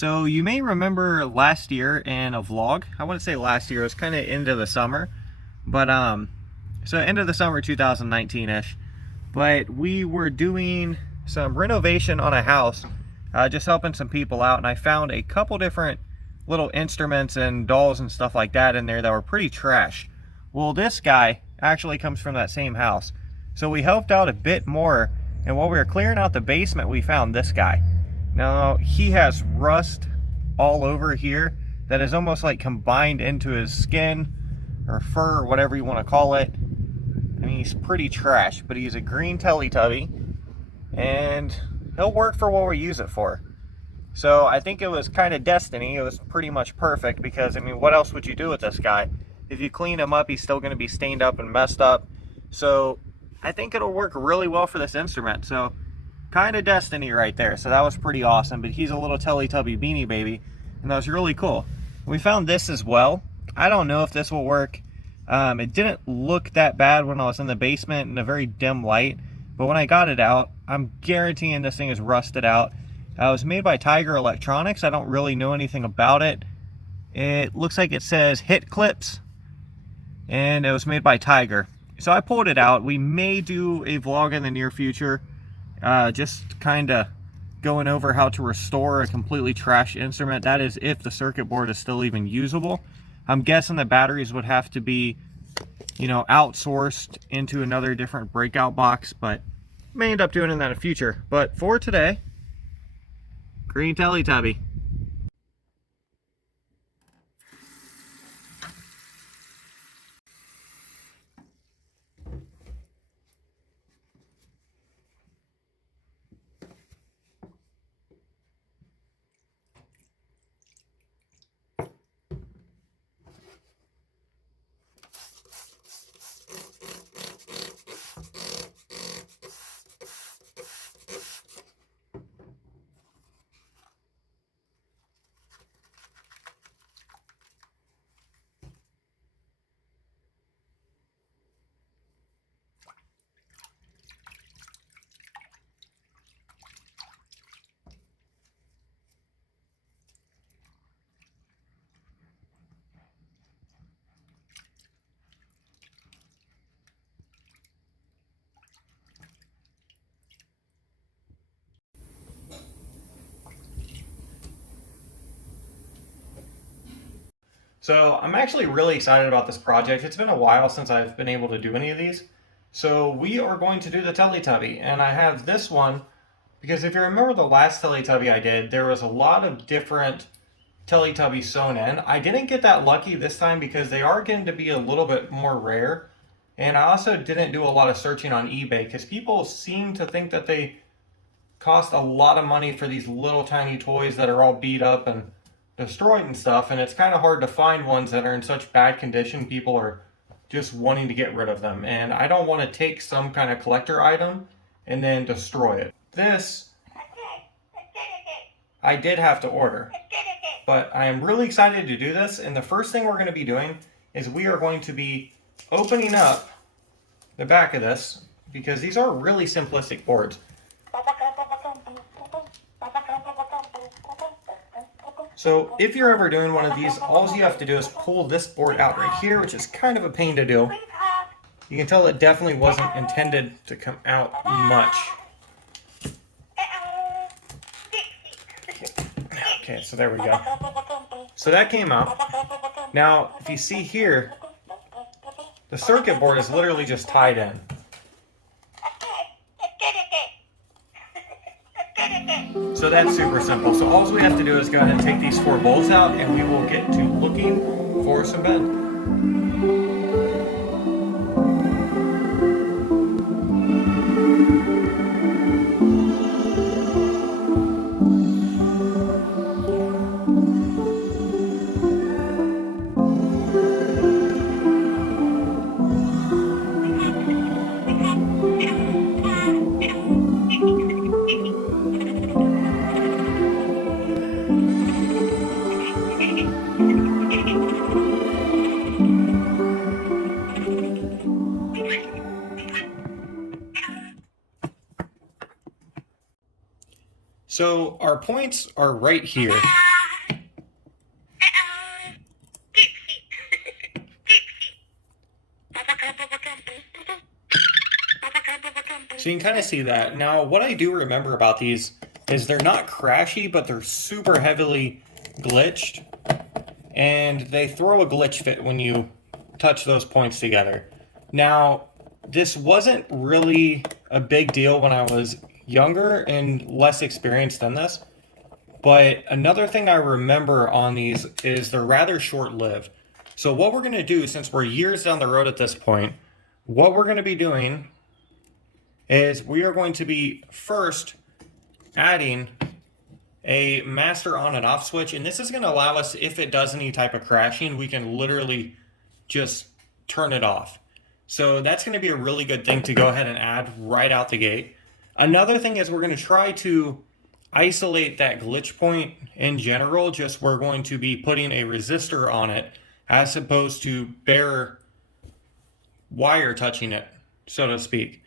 So you may remember last year in a vlog, I wouldn't say last year, it was kind of into the summer, but so end of the summer 2019-ish, but we were doing some renovation on a house, just helping some people out, and I found a couple different little instruments and dolls and stuff like that in there that were pretty trash. Well, this guy actually comes from that same house, so we helped out a bit more, and while we were clearing out the basement, we found this guy. Now, he has rust all over here that is almost like combined into his skin or fur or whatever you want to call it. I mean, he's pretty trash, but he's a green Teletubby, and he'll work for what we use it for. So I think it was kind of destiny. It was pretty much perfect because, I mean, what else would you do with this guy? If you clean him up, he's still going to be stained up and messed up. So I think it'll work really well for this instrument. So kind of destiny right there. So that was pretty awesome. But he's a little Teletubby beanie baby, and that was really cool. We found this as well. I don't know if this will work. It didn't look that bad when I was in the basement in a very dim light, but when I got it out, I'm guaranteeing this thing is rusted out. It was made by Tiger Electronics. I don't really know anything about it. It looks like it says hit clips, and it was made by Tiger. So I pulled it out. We may do a vlog in the near future, just kind of going over how to restore a completely trashed instrument. That is if the circuit board is still even usable. I'm guessing the batteries would have to be, you know, outsourced into another different breakout box, but may end up doing that in the future. But for today, green Teletubby. So I'm actually really excited about this project. It's been a while since I've been able to do any of these. So we are going to do the Teletubby, and I have this one because if you remember the last Teletubby I did, there was a lot of different Teletubbies sewn in. I didn't get that lucky this time because they are getting to be a little bit more rare. And I also didn't do a lot of searching on eBay because people seem to think that they cost a lot of money for these little tiny toys that are all beat up and destroyed and stuff, and it's kind of hard to find ones that are in such bad condition. People are just wanting to get rid of them, and I don't want to take some kind of collector item and then destroy it. This I did have to order, but I am really excited to do this, and the first thing we're going to be doing is we are going to be opening up the back of this because these are really simplistic boards. So if you're ever doing one of these, all you have to do is pull this board out right here, which is kind of a pain to do. You can tell it definitely wasn't intended to come out much. Okay, so there we go. So that came out. Now, if you see here, the circuit board is literally just tied in. So that's super simple. So all we have to do is go ahead and take these 4 bolts out, and we will get to looking for some bend. So our points are right here. So you can kind of see that. Now, what I do remember about these is they're not crashy, but they're super heavily glitched. And they throw a glitch fit when you touch those points together. Now, this wasn't really a big deal when I was younger and less experienced than this. But another thing I remember on these is they're rather short-lived. So what we're going to do, since we're years down the road at this point, what we're going to be doing is we are going to be first adding a master on and off switch, and this is going to allow us, if it does any type of crashing, we can literally just turn it off. So that's going to be a really good thing to go ahead and add right out the gate. Another thing is we're going to try to isolate that glitch point in general. Just we're going to be putting a resistor on it as opposed to bare wire touching it, so to speak.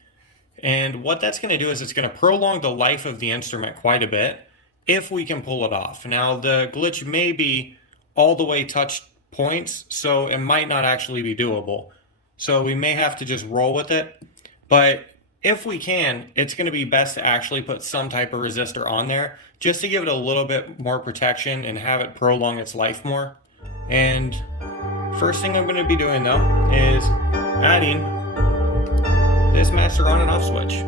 And what that's going to do is it's going to prolong the life of the instrument quite a bit if we can pull it off. Now, the glitch may be all the way touched points, so it might not actually be doable. So we may have to just roll with it. But if we can, it's going to be best to actually put some type of resistor on there just to give it a little bit more protection and have it prolong its life more. And first thing I'm going to be doing though is adding this master on and off switch.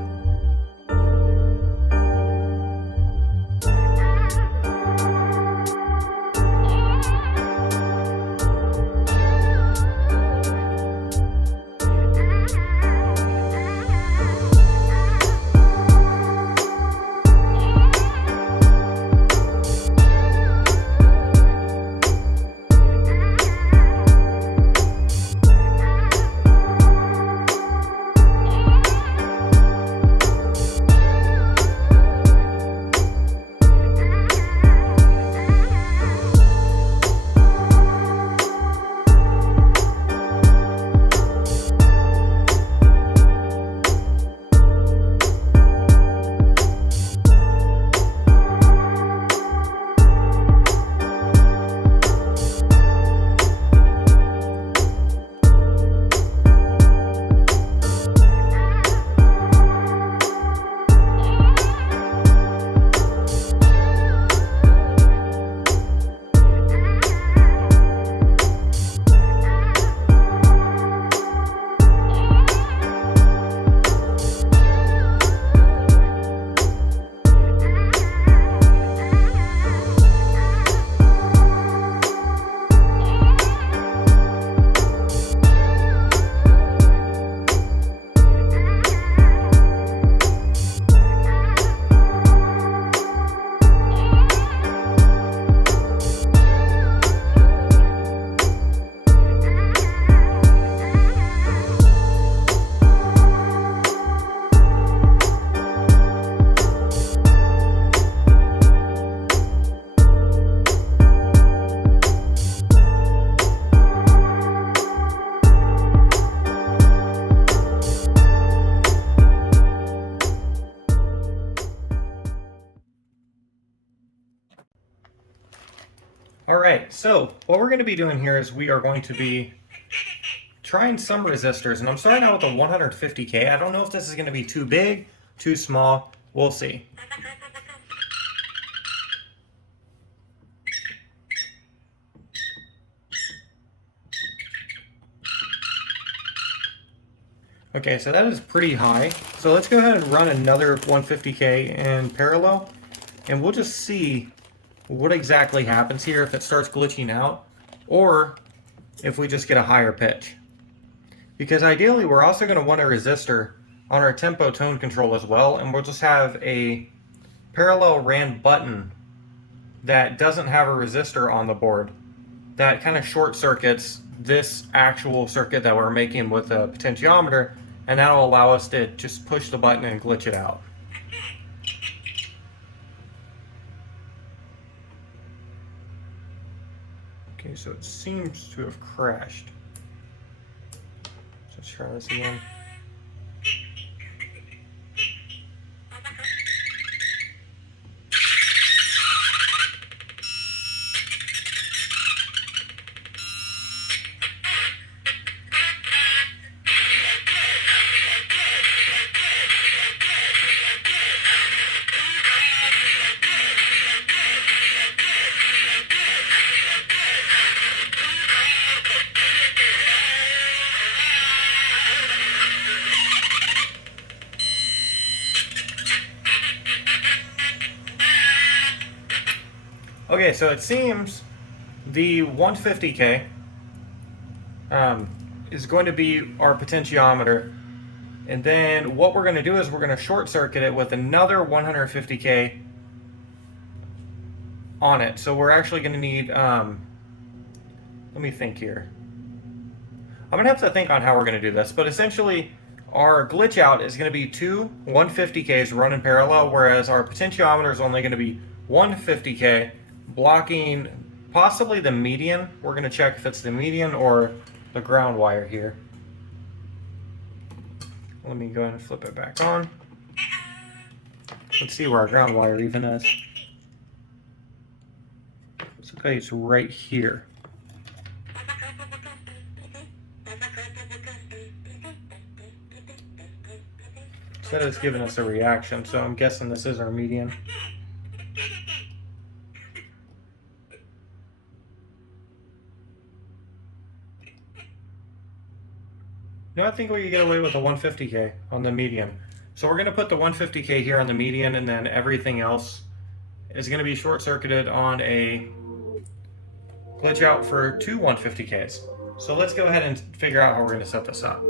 Alright, so what we're going to be doing here is we are going to be trying some resistors, and I'm starting out with a 150K. I don't know if this is going to be too big, too small. We'll see. Okay, so that is pretty high. So let's go ahead and run another 150K in parallel, and we'll just see what exactly happens here, if it starts glitching out, or if we just get a higher pitch. Because ideally, we're also going to want a resistor on our tempo tone control as well, and we'll just have a parallel ran button that doesn't have a resistor on the board. That kind of short circuits this actual circuit that we're making with a potentiometer, and that'll allow us to just push the button and glitch it out. Okay, so it seems to have crashed. Let's try this again. Okay, so it seems the 150K is going to be our potentiometer. And then what we're going to do is we're going to short circuit it with another 150K on it. So we're actually going to need, let me think here. I'm going to have to think on how we're going to do this, but essentially our glitch out is going to be two 150Ks run in parallel, whereas our potentiometer is only going to be 150K blocking possibly the median. We're going to check if it's the median or the ground wire here. Let me go ahead and flip it back on. Let's see where our ground wire even is. It's okay, it's right here. Instead it's giving us a reaction, so I'm guessing this is our median. No, I think we can get away with a 150K on the median. So we're going to put the 150K here on the median, and then everything else is going to be short-circuited on a glitch out for two 150Ks. So let's go ahead and figure out how we're going to set this up.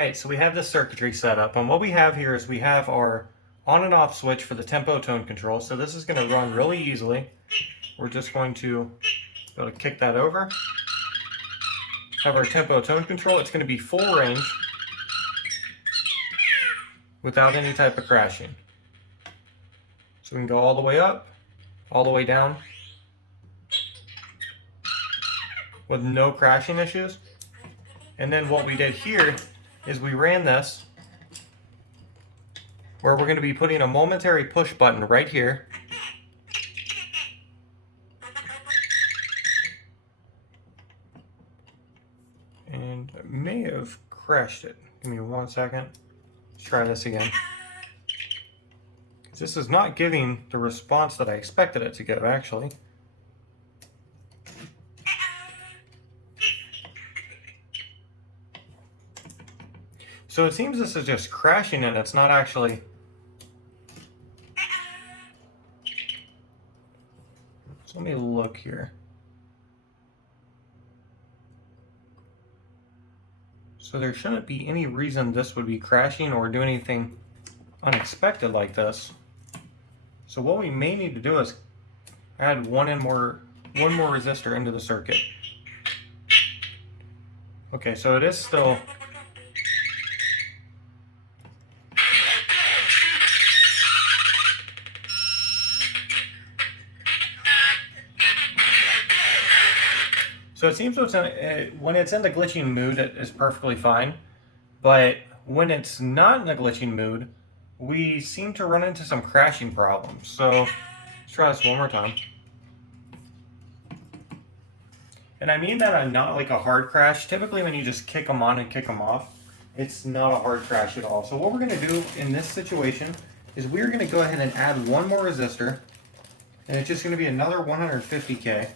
Alright, so we have this circuitry set up, and what we have here is we have our on and off switch for the tempo tone control. So this is going to run really easily. We're just going to be able to kick that over. Have our tempo tone control. It's going to be full range without any type of crashing. So we can go all the way up, all the way down with no crashing issues. And then what we did here is we ran this where we're going to be putting a momentary push button right here. And I may have crashed it. Give me 1 second. Let's try this again. This is not giving the response that I expected it to give, actually. So it seems this is just crashing and it's not actually... So let me look here. So there shouldn't be any reason this would be crashing or do anything unexpected like this. So what we may need to do is add one more resistor into the circuit. Okay, so it is still... So it seems when it's in the glitching mood, it is perfectly fine. But when it's not in the glitching mood, we seem to run into some crashing problems. So let's try this one more time. And I mean that I'm not like a hard crash. Typically when you just kick them on and kick them off, it's not a hard crash at all. So what we're going to do in this situation is we're going to go ahead and add one more resistor. And it's just going to be another 150K.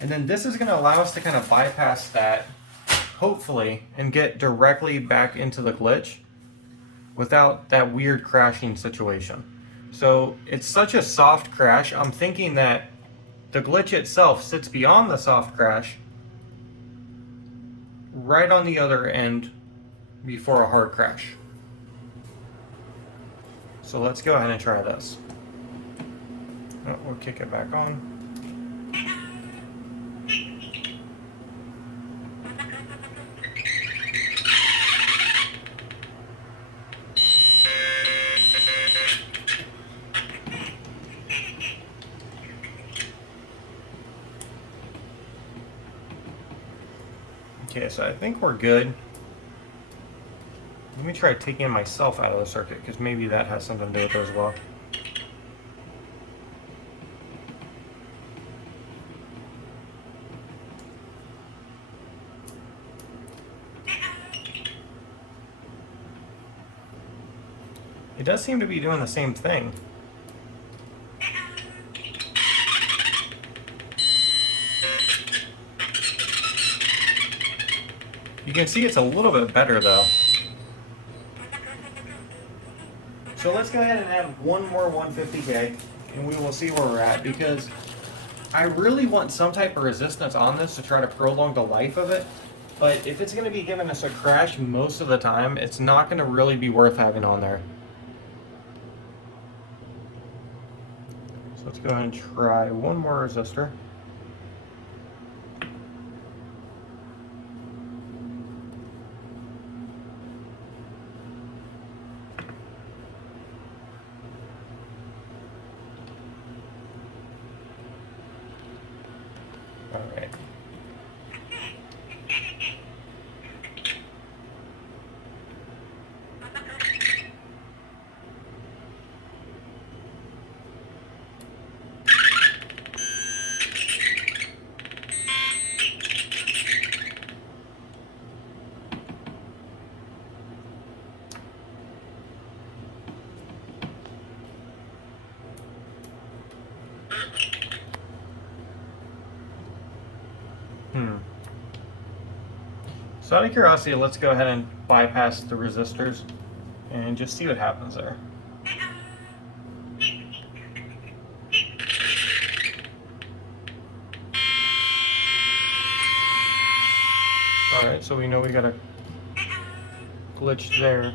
And then this is going to allow us to kind of bypass that, hopefully, and get directly back into the glitch without that weird crashing situation. So it's such a soft crash, I'm thinking that the glitch itself sits beyond the soft crash, right on the other end before a hard crash. So let's go ahead and try this. Oh, we'll kick it back on. Okay, so I think we're good. Let me try taking myself out of the circuit, because maybe that has something to do with it as well. It does seem to be doing the same thing. You can see it's a little bit better though. So let's go ahead and add one more 150K and we will see where we're at, because I really want some type of resistance on this to try to prolong the life of it. But if it's going to be giving us a crash most of the time, it's not going to really be worth having on there. So let's go ahead and try one more resistor. All right. So out of curiosity, let's go ahead and bypass the resistors and just see what happens there. Alright, so we know we gotta glitched there.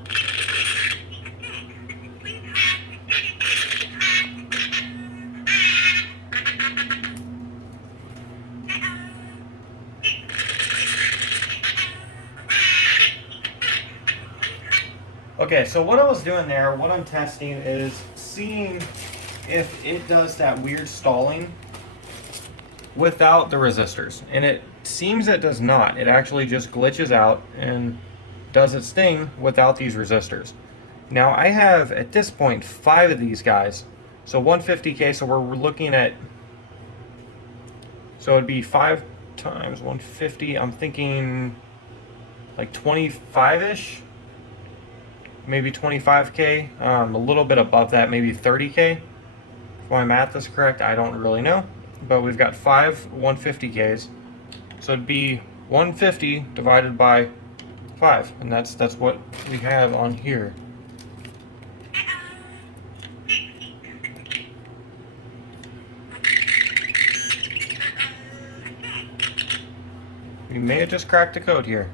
Okay, so what I was doing there, what I'm testing is seeing if it does that weird stalling without the resistors. And it seems it does not. It actually just glitches out and does its thing without these resistors. Now I have, at this point, 5 of these guys. So 150K, so we're looking at, so it'd be 5 times 150, I'm thinking like 25-ish, maybe 25K, a little bit above that, maybe 30K. If my math is correct, I don't really know. But we've got 5 150Ks, so it'd be 150 divided by 5, and that's what we have on here. We may have just cracked the code here.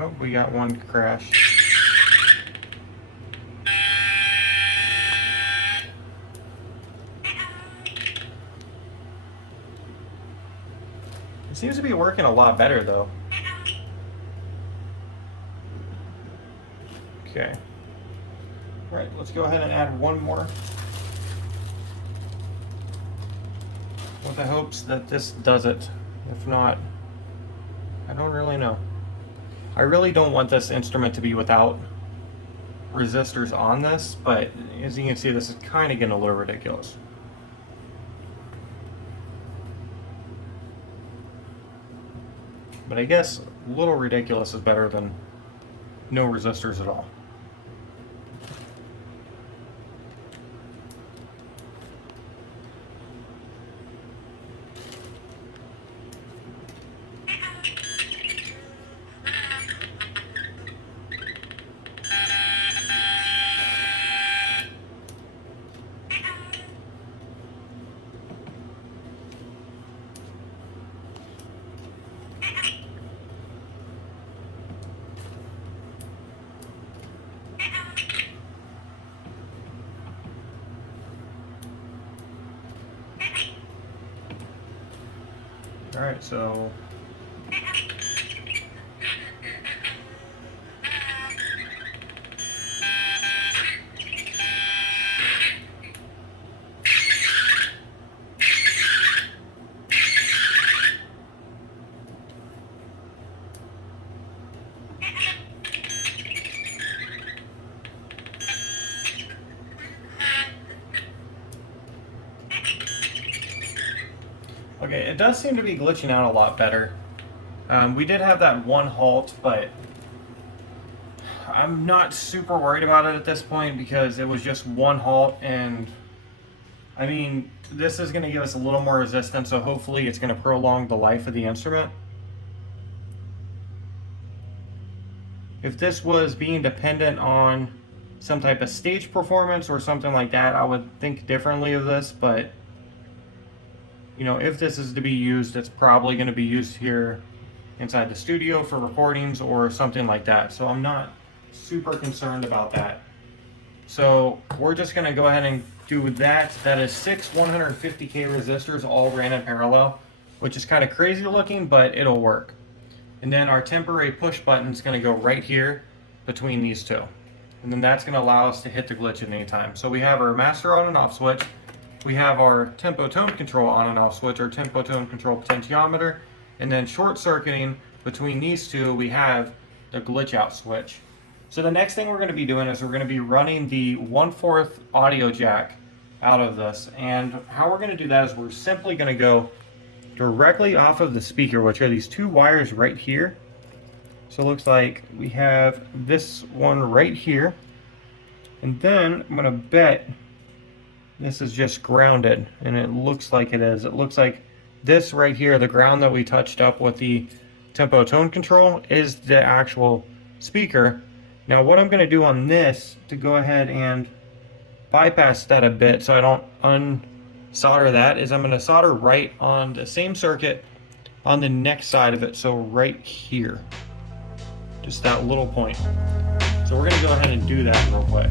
Oh, we got one crash. It seems to be working a lot better though. Okay. All right, let's go ahead and add one more, with the hopes that this does it. If not, I don't really know. I really don't want this instrument to be without resistors on this, but as you can see, this is kind of getting a little ridiculous. But I guess a little ridiculous is better than no resistors at all. Alright, so okay, it does seem to be glitching out a lot better. We did have that one halt, but I'm not super worried about it at this point because it was just one halt, and I mean, this is going to give us a little more resistance, so hopefully it's going to prolong the life of the instrument. If this was being dependent on some type of stage performance or something like that, I would think differently of this, but you know, if this is to be used, it's probably going to be used here inside the studio for recordings or something like that. So I'm not super concerned about that. So we're just going to go ahead and do that. That is 6 150K resistors all ran in parallel, which is kind of crazy looking, but it'll work. And then our temporary push button is going to go right here between these two. And then that's going to allow us to hit the glitch at any time. So we have our master on and off switch. We have our tempo tone control on and off switch, our tempo tone control potentiometer, and then short circuiting between these two, we have the glitch out switch. So the next thing we're going to be doing is we're going to be running the 1/4 audio jack out of this. And how we're going to do that is we're simply going to go directly off of the speaker, which are these two wires right here. So it looks like we have this one right here. And then I'm going to bet this is just grounded, and it looks like it is. It looks like this right here, the ground that we touched up with the tempo tone control, is the actual speaker. Now what I'm going to do on this to go ahead and bypass that a bit so I don't solder that is I'm going to solder right on the same circuit on the next side of it, so right here, just that little point. So we're going to go ahead and do that real quick.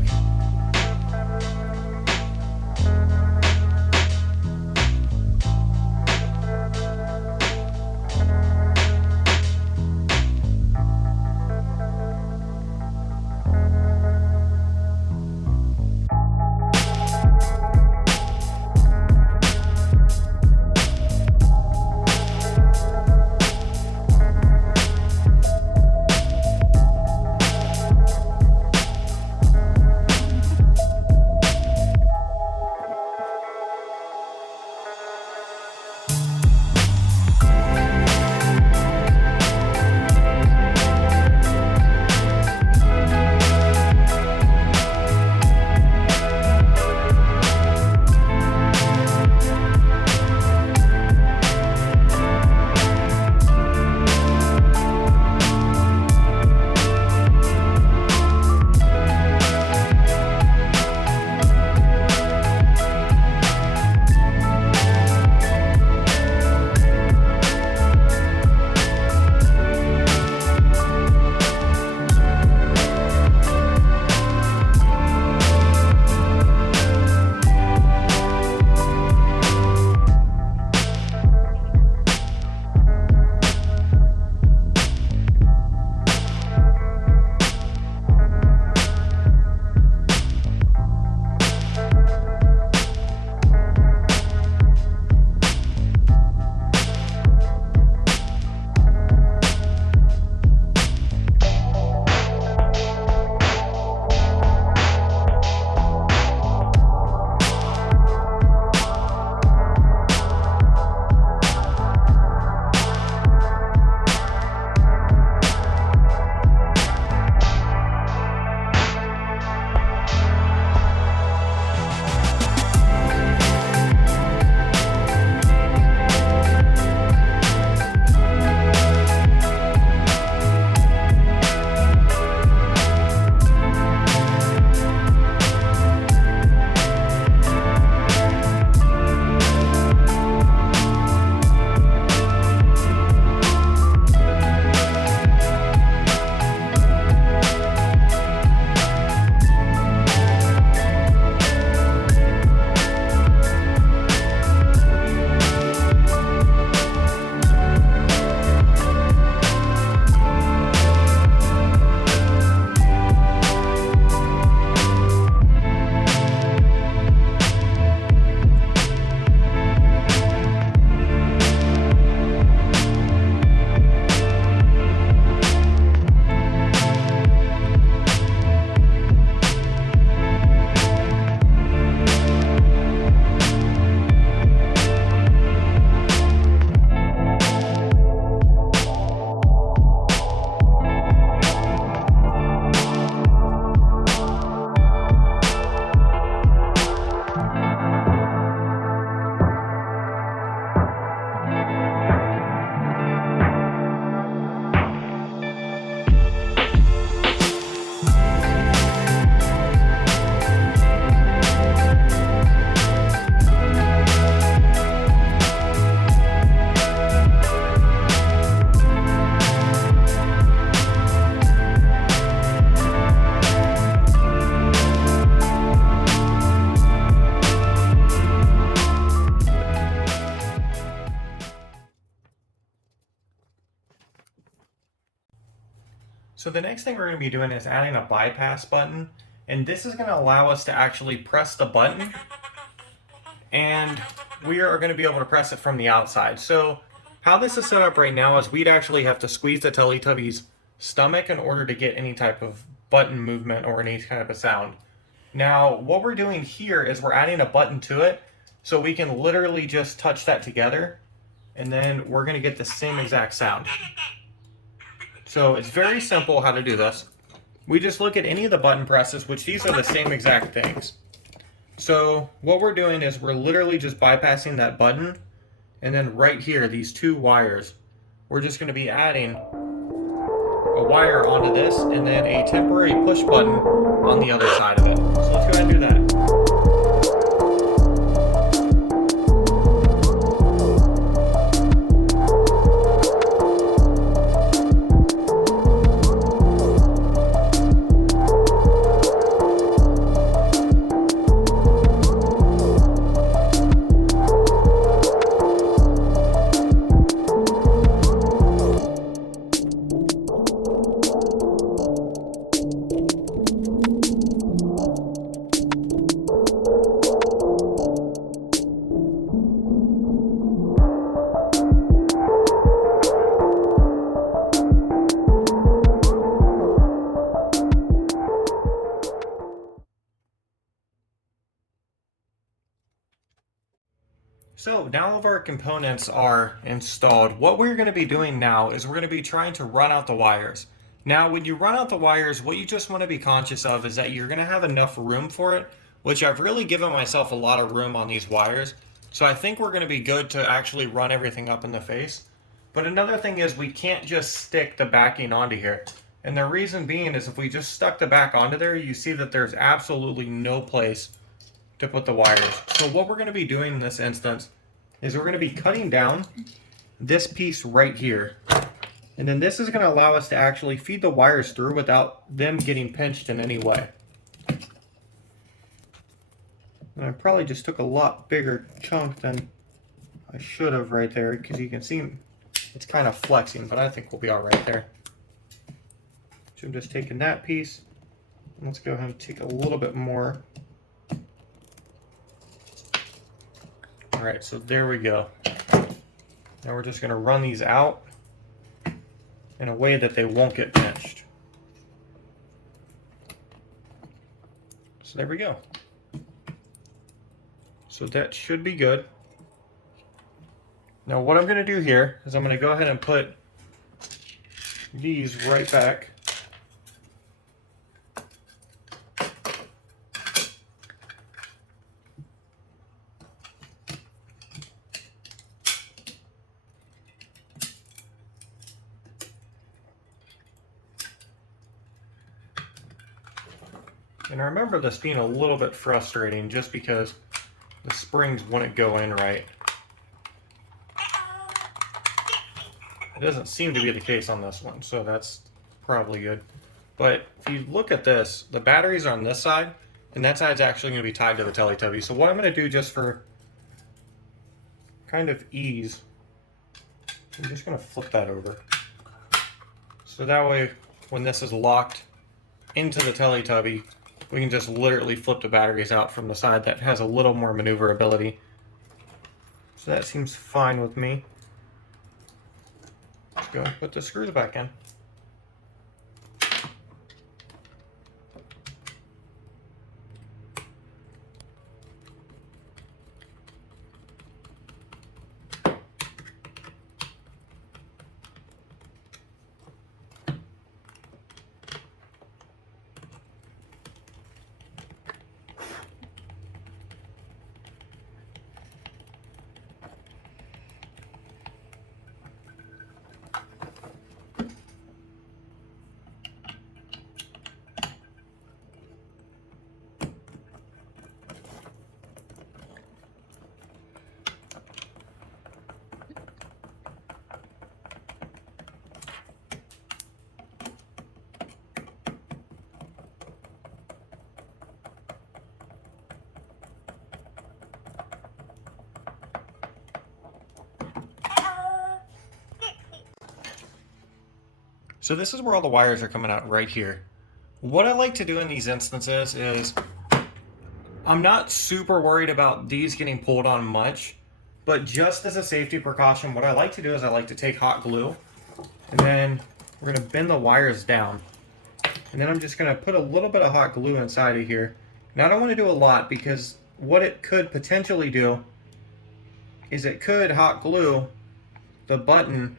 So the next thing we're going to be doing is adding a bypass button, and this is going to allow us to actually press the button, and we are going to be able to press it from the outside. So how this is set up right now is we'd actually have to squeeze the Teletubby's stomach in order to get any type of button movement or any kind of a sound. Now what we're doing here is we're adding a button to it, so we can literally just touch that together, and then we're going to get the same exact sound. So it's very simple how to do this. We just look at any of the button presses, which these are the same exact things. So what we're doing is we're literally just bypassing that button, and then right here, these two wires, we're just going to be adding a wire onto this and then a temporary push button on the other side of it. So let's go ahead and do that. So now all of our components are installed. What we're going to be doing now is we're going to be trying to run out the wires. Now when you run out the wires, what you just want to be conscious of is that you're going to have enough room for it, which I've really given myself a lot of room on these wires. So I think we're going to be good to actually run everything up in the face. But another thing is we can't just stick the backing onto here. And the reason being is if we just stuck the back onto there, you see that there's absolutely no place to put the wires. So what we're going to be doing in this instance is we're going to be cutting down this piece right here. And then this is going to allow us to actually feed the wires through without them getting pinched in any way. And I probably just took a lot bigger chunk than I should have right there, because you can see it's kind of flexing, but I think we'll be all right there. So I'm just taking that piece. Let's go ahead and take a little bit more. All right, so there we go. Now we're just going to run these out in a way that they won't get pinched. So there we go. So that should be good. Now what I'm going to do here is I'm going to go ahead and put these right back. And I remember this being a little bit frustrating just because the springs wouldn't go in right. It doesn't seem to be the case on this one, so that's probably good. But if you look at this, the batteries are on this side, and that side's actually going to be tied to the Teletubby. So what I'm going to do just for kind of ease, I'm just going to flip that over. So that way, when this is locked into the Teletubby, we can just literally flip the batteries out from the side that has a little more maneuverability. So that seems fine with me. Let's go and put the screws back in. So this is where all the wires are coming out right here. What I like to do in these instances is I'm not super worried about these getting pulled on much, but just as a safety precaution, what I like to do is I like to take hot glue and then we're going to bend the wires down. And then I'm just going to put a little bit of hot glue inside of here. Now I don't want to do a lot because what it could potentially do is it could hot glue the button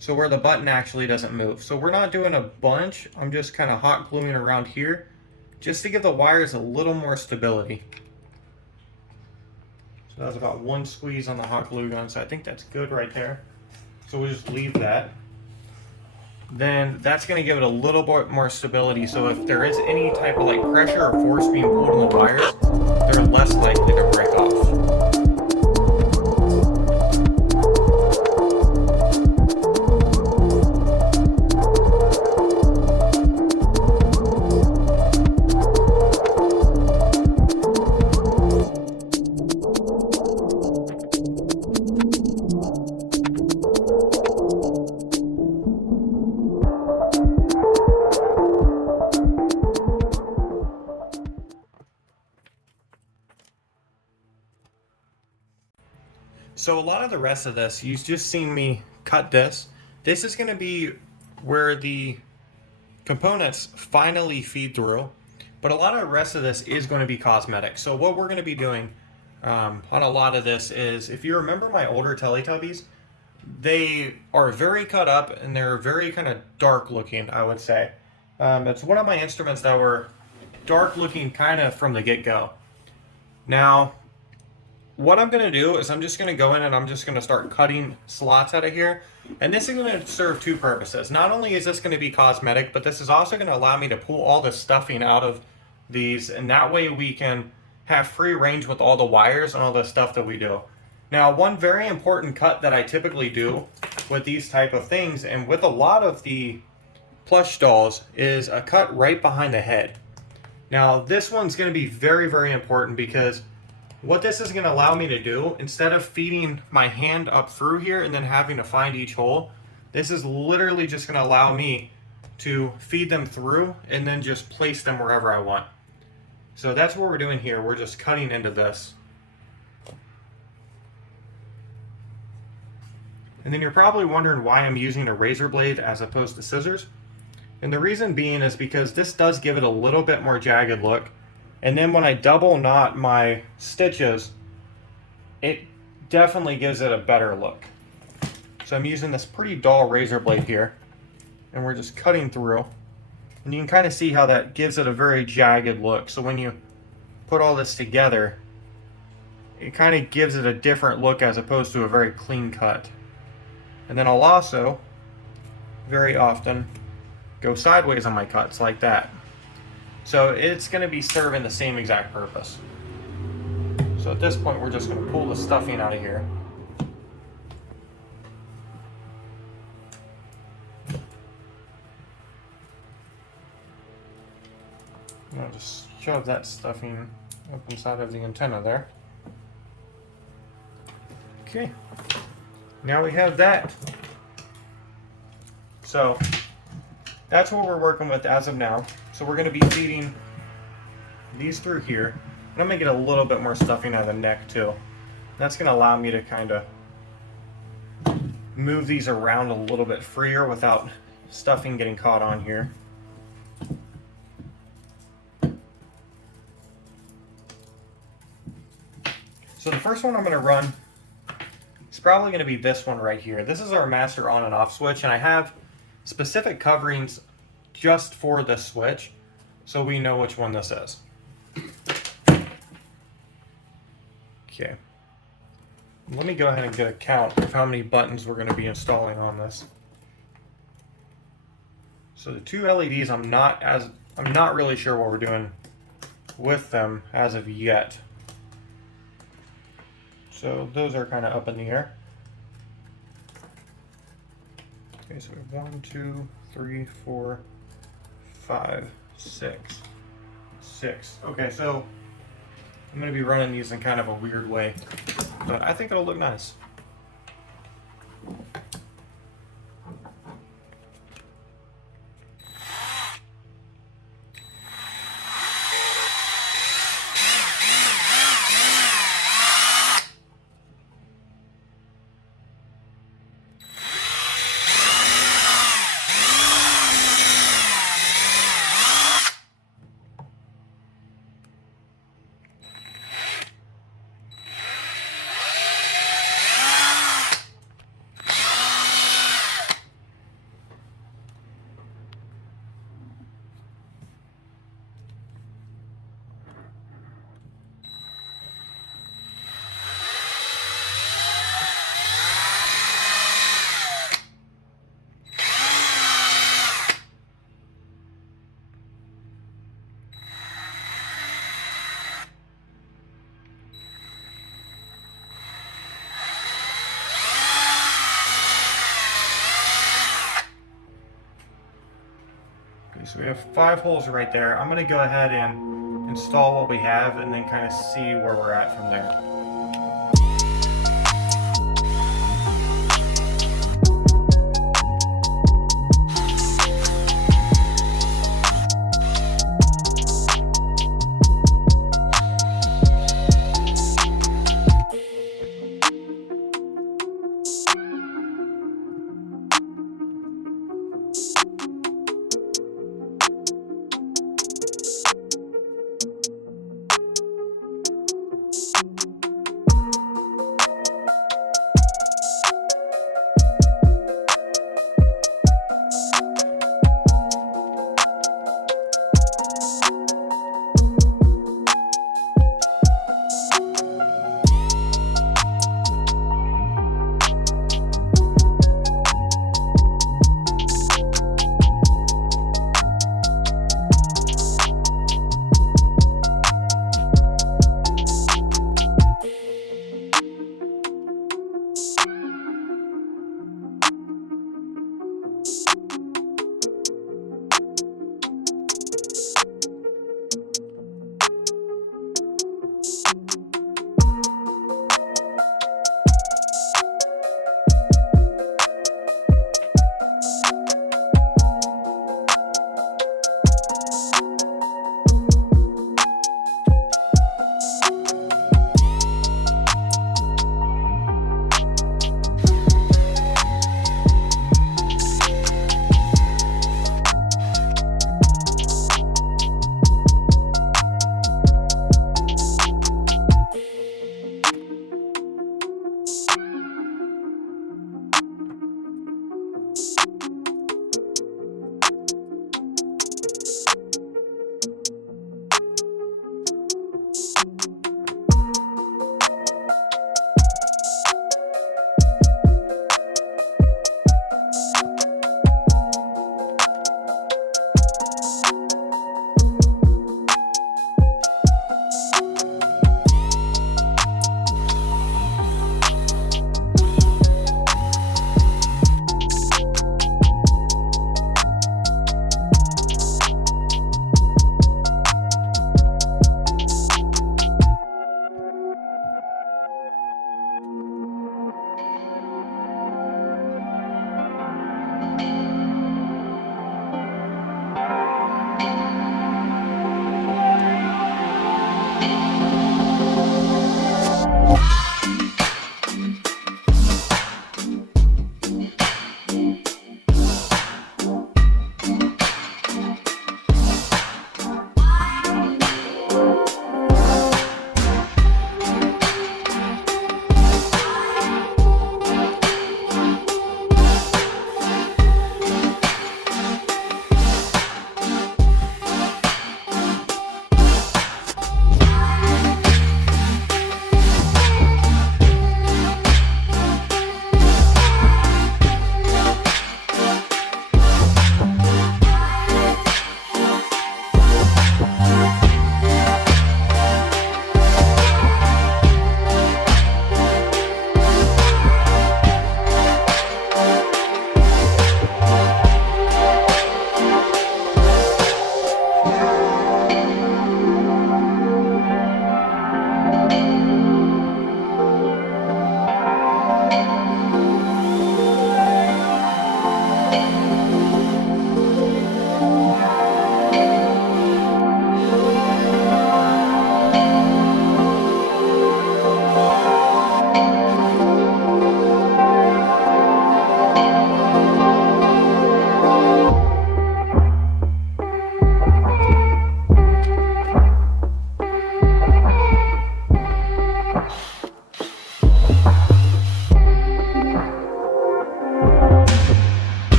so where the button actually doesn't move. So we're not doing a bunch. I'm just kind of hot gluing around here just to give the wires a little more stability. So that's about one squeeze on the hot glue gun. So I think that's good right there. So we'll just leave that. Then that's going to give it a little bit more stability. So if there is any type of like pressure or force being pulled on the wires, they're less likely to break off. So a lot of the rest of this, you've just seen me cut this. This is going to be where the components finally feed through, but a lot of the rest of this is going to be cosmetic. So what we're going to be doing, on a lot of this is, if you remember my older Teletubbies, they are very cut up and they're very kind of dark looking, I would say. It's one of my instruments that were dark looking kind of from the get-go. Now, what I'm going to do is I'm just going to go in and I'm just going to start cutting slots out of here. And this is going to serve two purposes. Not only is this going to be cosmetic, but this is also going to allow me to pull all the stuffing out of these, and that way we can have free range with all the wires and all the stuff that we do. Now, one very important cut that I typically do with these type of things, and with a lot of the plush dolls, is a cut right behind the head. Now, this one's going to be very, very important, because what this is going to allow me to do, instead of feeding my hand up through here and then having to find each hole, this is literally just going to allow me to feed them through and then just place them wherever I want. So that's what we're doing here. We're just cutting into this. And then you're probably wondering why I'm using a razor blade as opposed to scissors. And the reason being is because this does give it a little bit more jagged look. And then when I double knot my stitches, it definitely gives it a better look. So I'm using this pretty dull razor blade here, and we're just cutting through. And you can kind of see how that gives it a very jagged look. So when you put all this together, it kind of gives it a different look as opposed to a very clean cut. And then I'll also, very often, go sideways on my cuts like that. So it's going to be serving the same exact purpose. So at this point, we're just going to pull the stuffing out of here. I'll just shove that stuffing up inside of the antenna there. Okay, now we have that. So that's what we're working with as of now. So we're going to be feeding these through here. And I'm going to get a little bit more stuffing out of the neck too. That's going to allow me to kind of move these around a little bit freer without stuffing getting caught on here. So the first one I'm going to run is probably going to be this one right here. This is our master on and off switch, and I have specific coverings just for this switch, so we know which one this is. Okay. Let me go ahead and get a count of how many buttons we're going to be installing on this. So the two LEDs, I'm not really sure what we're doing with them as of yet. So those are kind of up in the air. Okay, so we have 1, 2, 3, 4, 5, 6. Okay, so I'm going to be running these in kind of a weird way, but I think it'll look nice. So we have 5 holes right there. I'm going to go ahead and install what we have and then kind of see where we're at from there.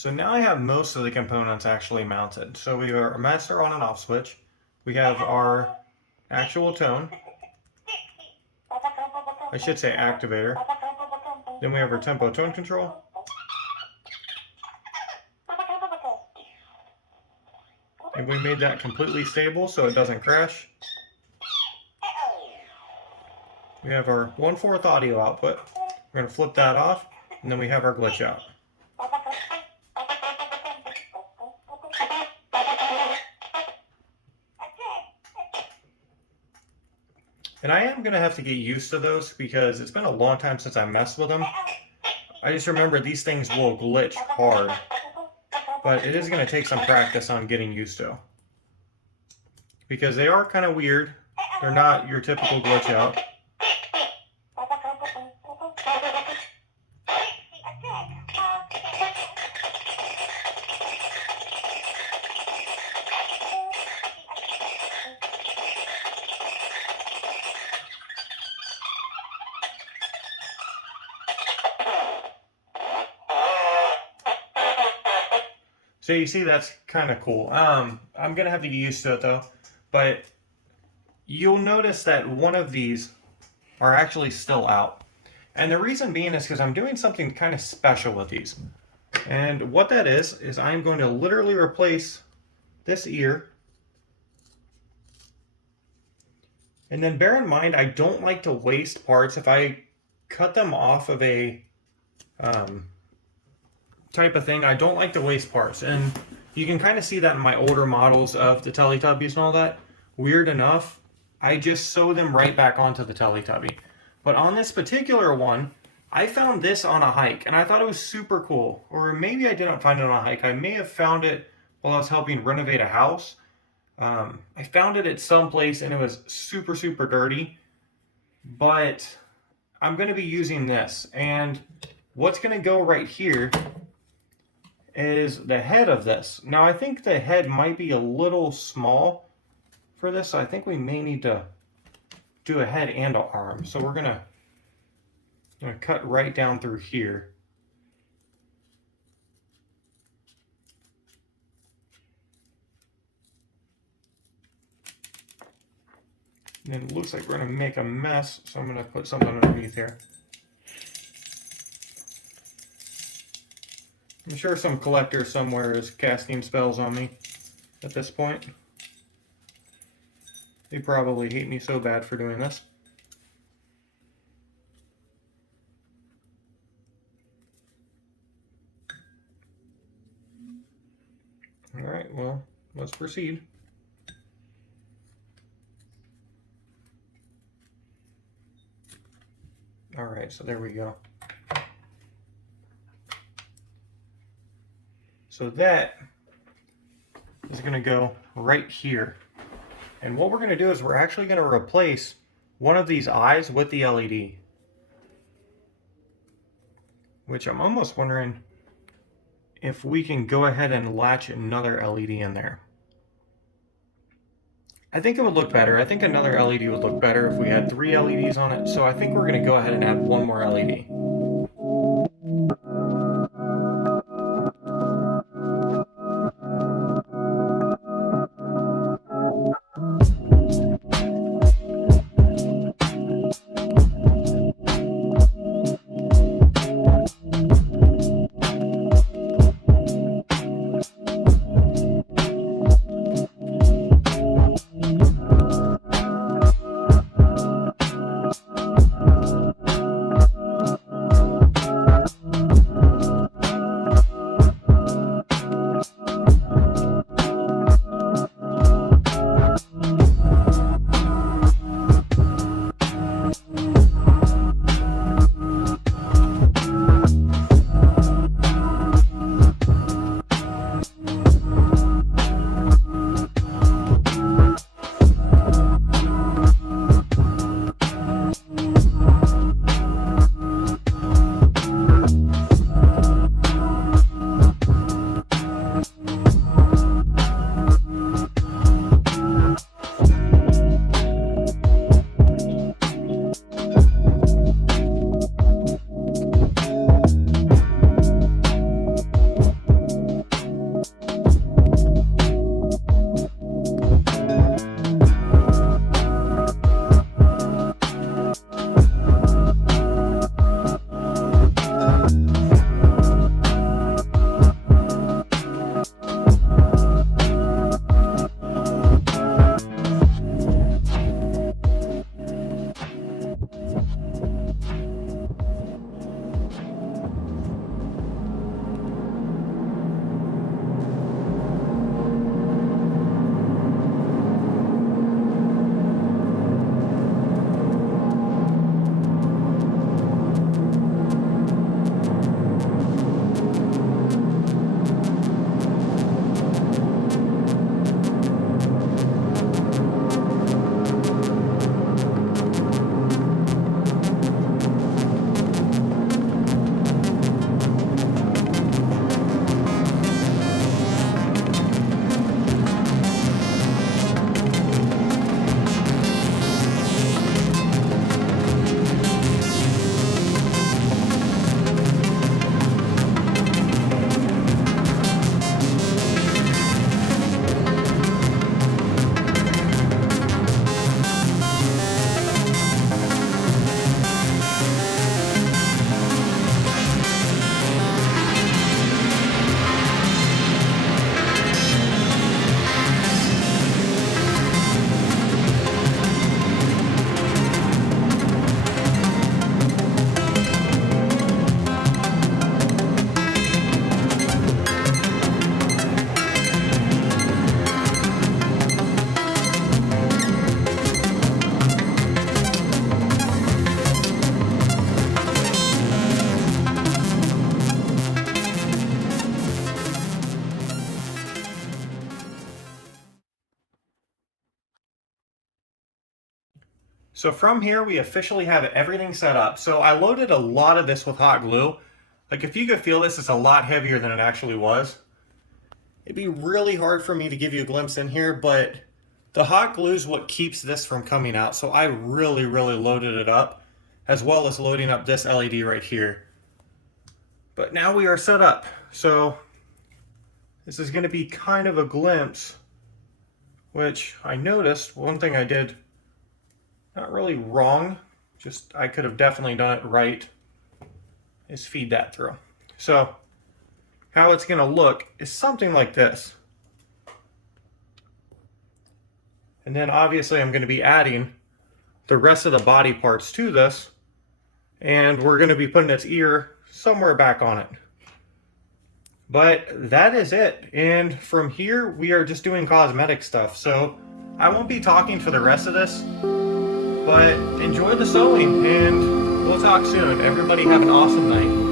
So now I have most of the components actually mounted. So we have our master on and off switch. We have our actual tone. I should say activator. Then we have our tempo tone control. And we made that completely stable so it doesn't crash. We have our 1/4 audio output. We're going to flip that off, and then we have our glitch out. And I am going to have to get used to those because it's been a long time since I messed with them. I just remember these things will glitch hard. But it is going to take some practice on getting used to. Because they are kind of weird. They're not your typical glitch out. So you see, that's kind of cool. I'm going to have to get used to it though. But you'll notice that one of these are actually still out. And the reason being is because I'm doing something kind of special with these. And what that is I'm going to literally replace this ear. And then bear in mind, I don't like to waste parts. If I cut them off of a type of thing, I don't like to waste parts. And you can kind of see that in my older models of the Teletubbies and all that. Weird enough, I just sew them right back onto the Teletubby. But on this particular one, I found this on a hike, and I thought it was super cool. Or maybe I didn't find it on a hike. I may have found it while I was helping renovate a house. I found it at some place, and it was super, super dirty. But I'm going to be using this. And what's going to go right here is the head of this. Now, I think the head might be a little small for this, so I think we may need to do a head and an arm. So we're gonna cut right down through here. And then it looks like we're gonna make a mess, so I'm gonna put something underneath here. I'm sure some collector somewhere is casting spells on me at this point. They probably hate me so bad for doing this. Alright, well, let's proceed. Alright, so there we go. So that is going to go right here. And what we're going to do is we're actually going to replace one of these eyes with the LED. Which I'm almost wondering if we can go ahead and latch another LED in there. I think it would look better. I think another LED would look better if we had 3 LEDs on it. So I think we're going to go ahead and add one more LED. So from here, we officially have everything set up. So I loaded a lot of this with hot glue. Like if you could feel this, it's a lot heavier than it actually was. It'd be really hard for me to give you a glimpse in here, but the hot glue is what keeps this from coming out. So I really loaded it up, as well as loading up this LED right here. But now we are set up. So this is going to be kind of a glimpse, which I noticed one thing I did not really wrong, just I could have definitely done it right, is feed that through. So how it's going to look is something like this. And then obviously I'm going to be adding the rest of the body parts to this, and we're going to be putting its ear somewhere back on it. But that is it. And from here, we are just doing cosmetic stuff. So I won't be talking for the rest of this, but enjoy the sewing and we'll talk soon. Everybody have an awesome night.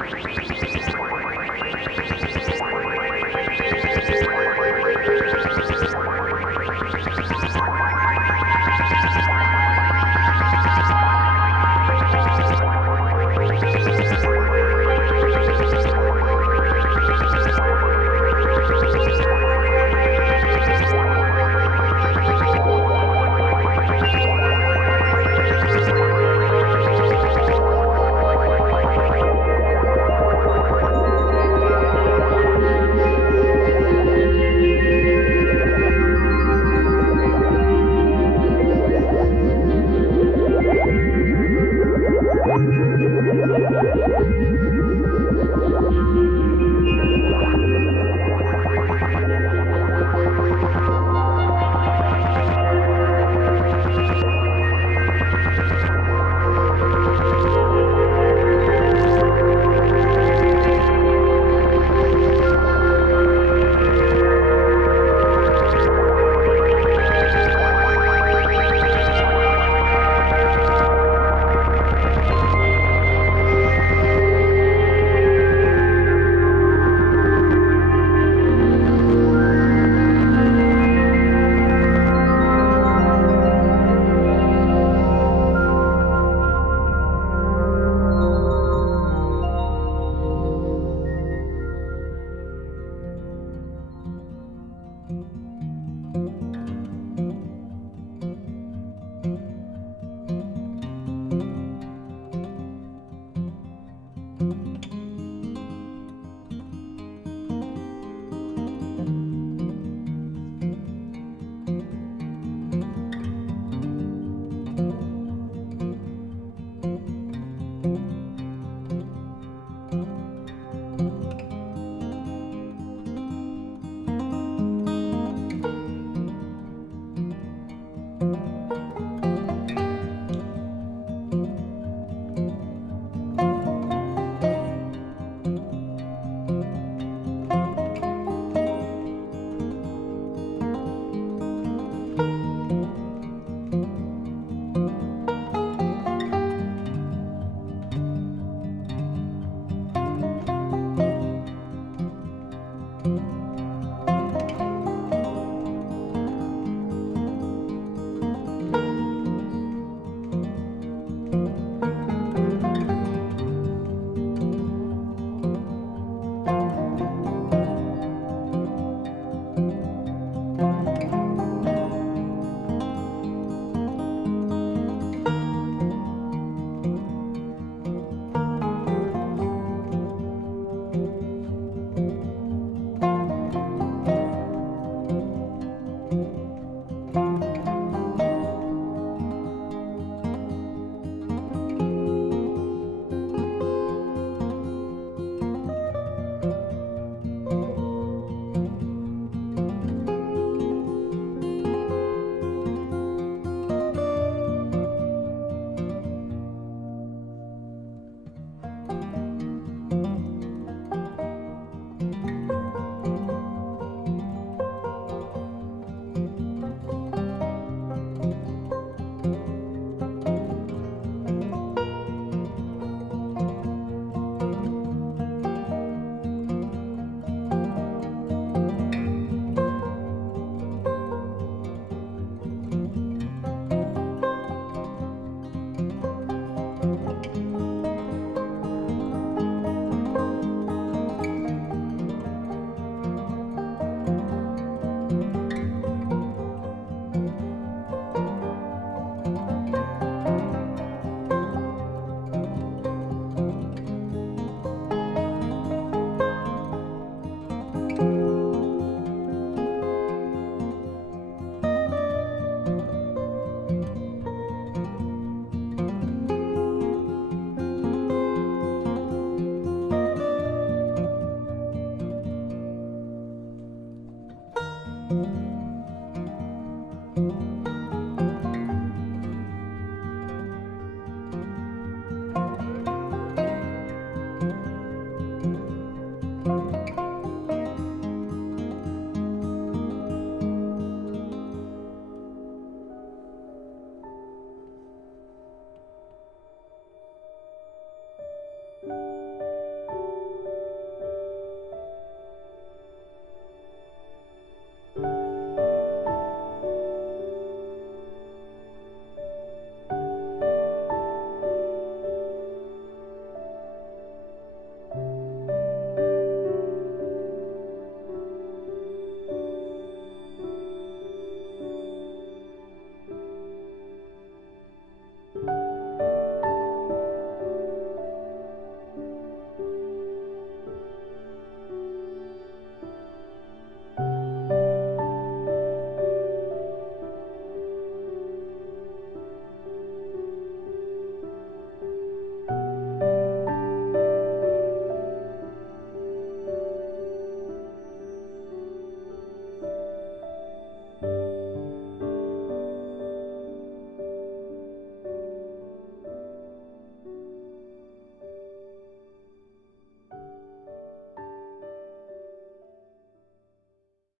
you.